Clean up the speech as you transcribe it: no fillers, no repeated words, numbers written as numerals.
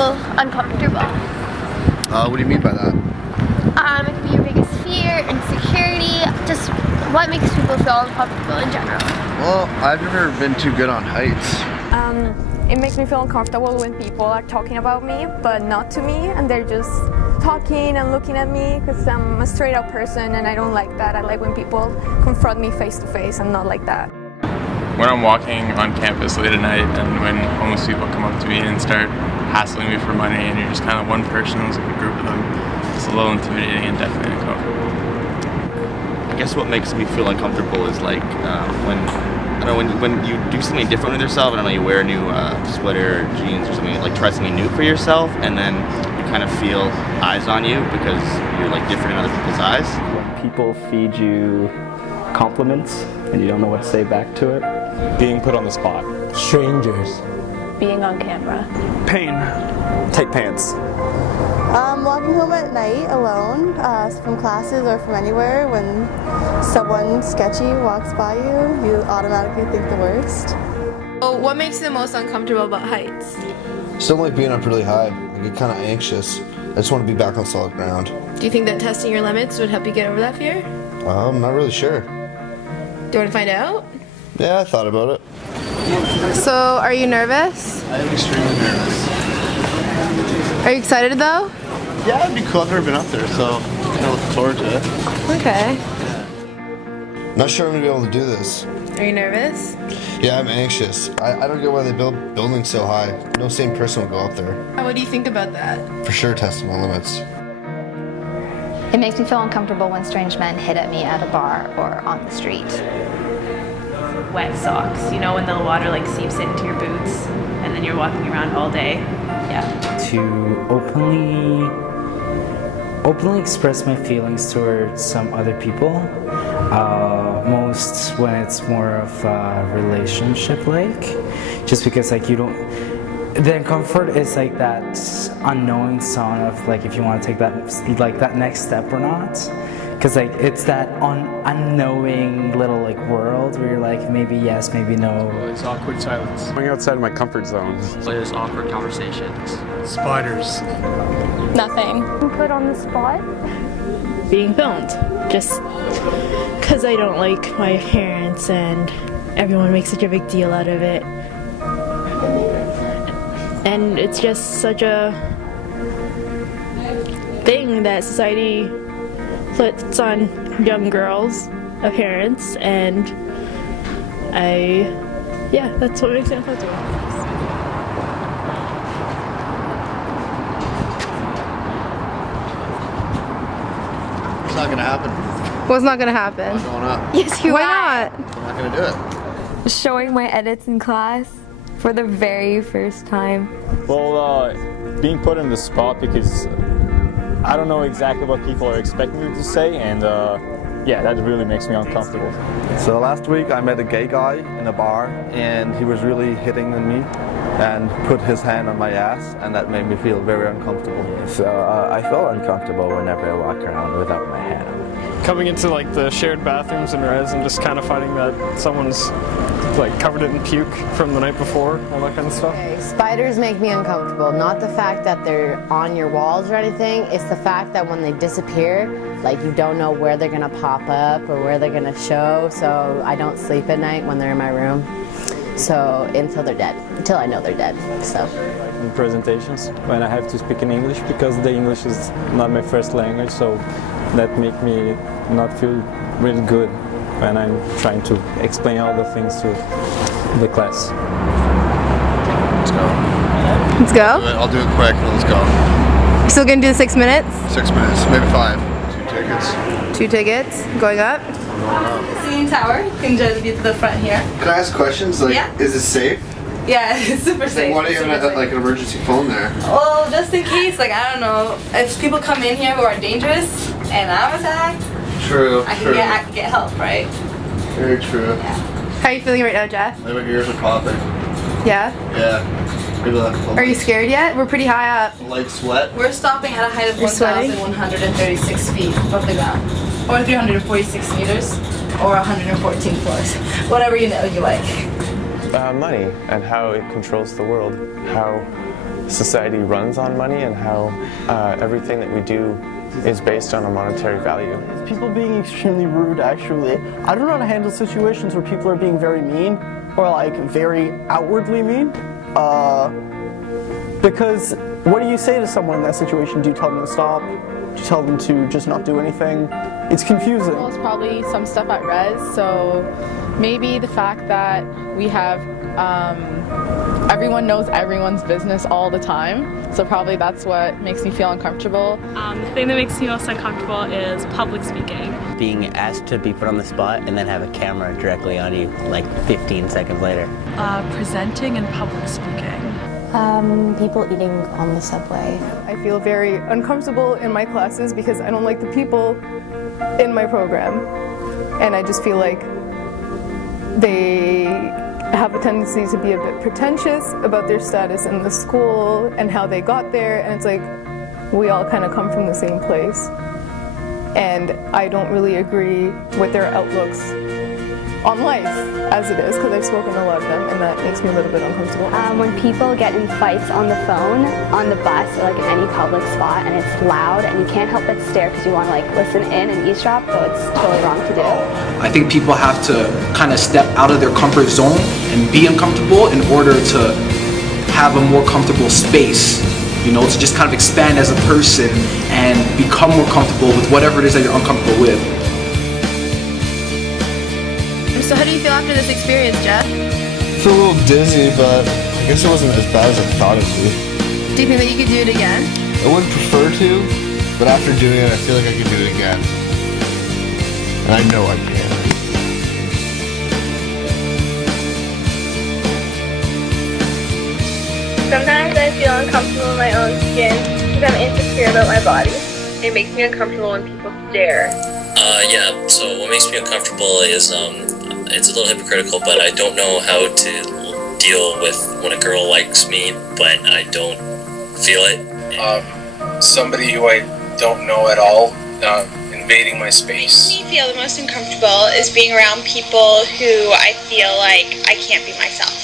people uncomfortable? What do you mean by that? It could be your biggest fear, insecurity, just what makes people feel uncomfortable in general. Well, I've never been too good on heights. It makes me feel uncomfortable when people are talking about me, but not to me, and they're just talking and looking at me because I'm a straight up person and I don't like that. I like when people confront me face to face. I'm not like that. When I'm walking on campus late at night and when homeless people come up to me and start hassling me for money and you're just kind of one person, it's like a group of them, it's a little intimidating and definitely uncomfortable. I guess what makes me feel uncomfortable is like when you do something different with yourself. I don't know, you wear a new sweater or jeans or something, like try something new for yourself, and then you kind of feel eyes on you because you're like different in other people's eyes. When people feed you compliments and you don't know what to say back to it. Being put on the spot. Strangers. Being on camera. Pain. Tight pants. Walking home at night alone from classes or from anywhere. When someone sketchy walks by you, you automatically think the worst. Oh, what makes you the most uncomfortable about heights? Just don't like being up really high. I get kind of anxious. I just want to be back on solid ground. Do you think that testing your limits would help you get over that fear? I'm not really sure. Do you want to find out? Yeah, I thought about it. So, are you nervous? I am extremely nervous. Are you excited though? Yeah, it'd be cool. I've never been up there, so I'm kind of looking forward to it. Okay. Not sure I'm going to be able to do this. Are you nervous? Yeah, I'm anxious. I don't get why they build buildings so high. No sane person will go up there. What do you think about that? For sure testing my limits. It makes me feel uncomfortable when strange men hit at me at a bar or on the street. Wet socks, you know, when the water like seeps into your boots and then you're walking around all day. Yeah. To openly express my feelings towards some other people. Most when it's more of a relationship like, just because like you don't, the comfort is like that unknowing sign of like if you want to take that next step or not, because like it's that unknowing little like world where you're like maybe yes, maybe no. It's awkward silence. Going outside of my comfort zone. There's awkward conversations. Spiders. Nothing. Put on the spot. Being filmed. Just because I don't like my parents and everyone makes such a big deal out of it. And it's just such a thing that society puts on young girls' appearance, and that's what makes me uncomfortable. It's not going to happen. What's not gonna happen? I'm going up. Yes, you are. Why not? I'm not going to do it. Showing my edits in class for the very first time. Well, being put on the spot because I don't know exactly what people are expecting me to say, and yeah, that really makes me uncomfortable. So last week I met a gay guy in a bar and he was really hitting on me and put his hand on my ass, and that made me feel very uncomfortable. So I feel uncomfortable whenever I walk around without my hat on. Coming into like the shared bathrooms in res and just kind of finding that someone's like covered it in puke from the night before, all that kind of stuff. Okay. Spiders make me uncomfortable. Not the fact that they're on your walls or anything, it's the fact that when they disappear, like you don't know where they're gonna pop up or where they're gonna show, so I don't sleep at night when they're in my room. So until they're dead, until I know they're dead, so. In presentations, when I have to speak in English, because the English is not my first language, so that makes me not feel really good when I'm trying to explain all the things to the class. Let's go. Let's go? I'll do it quick, let's go. You still gonna do the 6 minutes? 6 minutes, maybe 5. 2 tickets. 2 tickets, going up? Singing Tower, you can join the view to the front here. Can I ask questions? Like, Yeah. is it safe? Yeah, it's super safe. Why do you have like an emergency phone there? Well, just in case, like, I don't know, if people come in here who are dangerous and I'm attacked, True. I can get help, right? Very true. Yeah. How are you feeling right now, Jeff? Maybe my ears are popping. Yeah? Yeah. Maybe Are you scared yet? We're pretty high up. Light sweat? We're stopping at a height of You're sweating? 1,136 feet above the ground, or 346 meters, or 114 floors. Whatever you know you like. Money and how it controls the world, how society runs on money and how everything that we do is based on a monetary value. People being extremely rude, actually. I don't know how to handle situations where people are being very mean or like very outwardly mean. Because what do you say to someone in that situation? Do you tell them to stop? Do you tell them to just not do anything? It's confusing. Well, it's probably some stuff at Res, so maybe the fact that we have everyone knows everyone's business all the time, so probably that's what makes me feel uncomfortable. The thing that makes me most uncomfortable is public speaking. Being asked to be put on the spot and then have a camera directly on you like 15 seconds later. Presenting and public speaking. People eating on the subway. I feel very uncomfortable in my classes because I don't like the people in my program. And I just feel like they have a tendency to be a bit pretentious about their status in the school and how they got there. And it's like, we all kind of come from the same place. And I don't really agree with their outlooks on life as it is, because I've spoken to a lot of them, and that makes me a little bit uncomfortable. When people get in fights on the phone, on the bus, or like in any public spot, and it's loud, and you can't help but stare because you want to like listen in and eavesdrop, so it's totally wrong to do. I think people have to kind of step out of their comfort zone and be uncomfortable in order to have a more comfortable space, you know, to just kind of expand as a person and become more comfortable with whatever it is that you're uncomfortable with. So how do you feel after this experience, Jeff? I feel a little dizzy, but I guess it wasn't as bad as I thought it would be. Do you think that you could do it again? I wouldn't prefer to, but after doing it, I feel like I could do it again. And I know I can. Sometimes I feel uncomfortable in my own skin because I'm insecure about my body. It makes me uncomfortable when people stare. Yeah, so what makes me uncomfortable is, it's a little hypocritical, but I don't know how to deal with when a girl likes me, but I don't feel it. Somebody who I don't know at all invading my space. What makes me feel the most uncomfortable is being around people who I feel like I can't be myself.